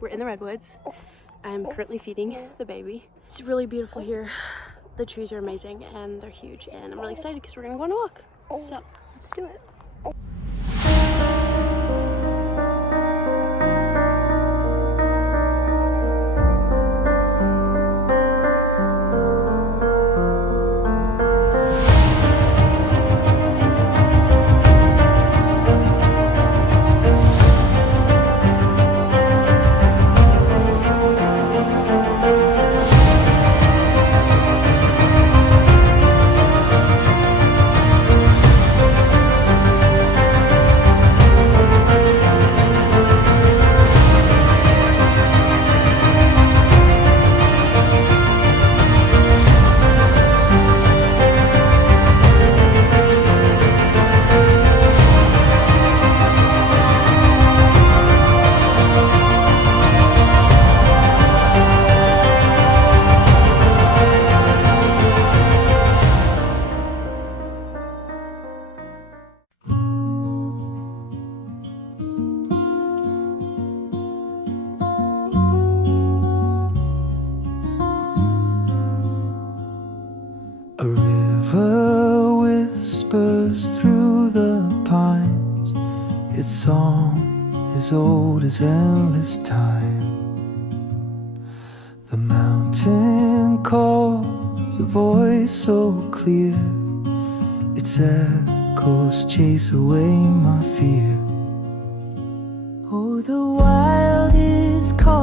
We're in the Redwoods. I'm currently feeding the baby. It's really beautiful here. The trees are amazing and they're huge, and I'm really excited because we're gonna go on a walk. So let's do it. A river whispers through the pines, its song as old as endless time. The mountain calls, a voice so clear, its echoes chase away my fear. Oh, the wild is calling.